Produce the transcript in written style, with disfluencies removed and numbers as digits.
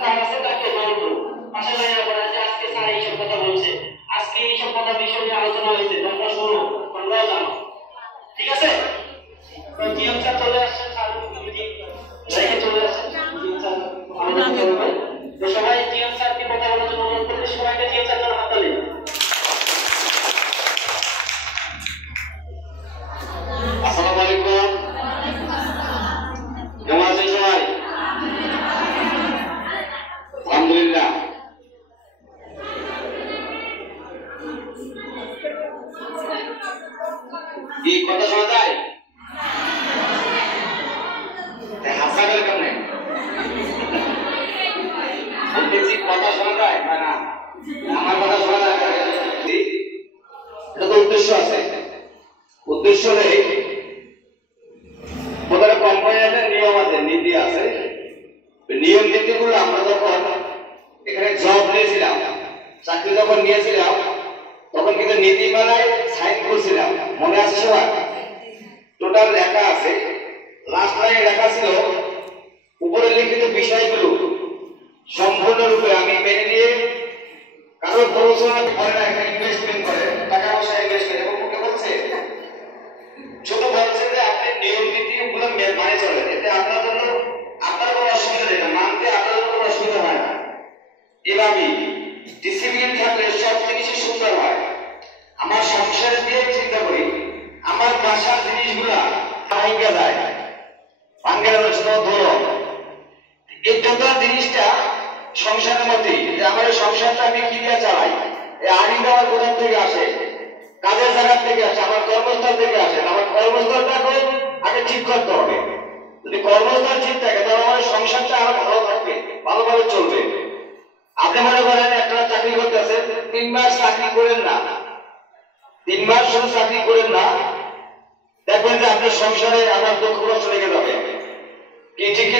Sir আছে তাকে বলবো পাশে লাইনে বলেন যে আজকে স্যার এইসব কথা বলছে, আজকে এইসব কথা বিষয় নিয়ে আলোচনা হয়েছে, তোমরা শোনো, তোমরাও জানো, ঠিক আছে? তো টিএম স্যার চলে আসছেন, স্যার কমিটি রেখে চলে আসছেন, টিএম স্যার আমাদের করবে। তো সবাই টিএম স্যারকে কথা বলার জন্য অনুরোধ করতে, সবাইকে টিএম স্যার জন্য হাত তালি। আসসালামু আলাইকুম, কেমন আছেন সবাই? আলহামদুলিল্লাহ। কি কথা শোনা যায়? হাসানের কারণে বলতেছি কথা শোনা যায় না? আমার কথা শোনা যায়? এটা তো উদ্দেশ্য আছে, উদ্দেশ্য নেই। ওদের কোম্পানির একটা নিয়ম আছে, নীতি আছে। নিয়ম নীতিগুলো আমরা যখন এখানে জব নিয়েছিলাম, চাকরি যখন নিয়েছিলাম, তখন কিন্তু নীতিমালায় সাইন করছিলাম, মনে আছে সবার? টোটাল লেখা আছে, লাস্ট লাইনে লেখা ছিল উপরে লিখিত বিষয়গুলো সম্পূর্ণরূপে আমি মেনে নিয়ে কারোর প্ররোচনা করে না, একটা ইনভেস্টমেন্ট করে টাকা পয়সা ইনভেস্ট করে, এবং ওকে বলছে শুধু বলছে যে আপনি নিয়ম নীতিগুলো মানে চলেন, এতে আপনার জন্য আপনার কোনো অসুবিধা নেই, মানতে আপনার জন্য কোনো অসুবিধা হয় না। এভাবে ডিসিপ্লিন থাকলে সব জিনিসই সুন্দর হয়। আমার সংসার দিয়ে চিন্তা করি, আমার বাসার জিনিসগুলা ভাঙ্গা যায়, ভাঙ্গা যাবে ধরো এই টোটাল জিনিসটা সংসারের মধ্যে, যে আমার সংসারটা আমি কি দিয়ে চালাই, এই আর্নিং আমার কোথা থেকে আসে, কাজের জায়গা থেকে আসে, আমার কর্মস্থল থেকে আসে। আমার কর্মস্থলটাকে আগে ঠিক করতে হবে। যদি কর্মস্থল ঠিক থাকে তাহলে আমার সংসারটা আরো ভালো থাকবে, ভালোভাবে চলবে। আপনি মনে করেন একটা চাকরি করতেছেন, 3 মাস চাকরি করেন না, 3 মাস শুধু চাকরি করেন না, দেখবেন যে আপনার সংসারে আমার দুঃখ কষ্ট লেগে যাবে, কি ঠিক কিনা?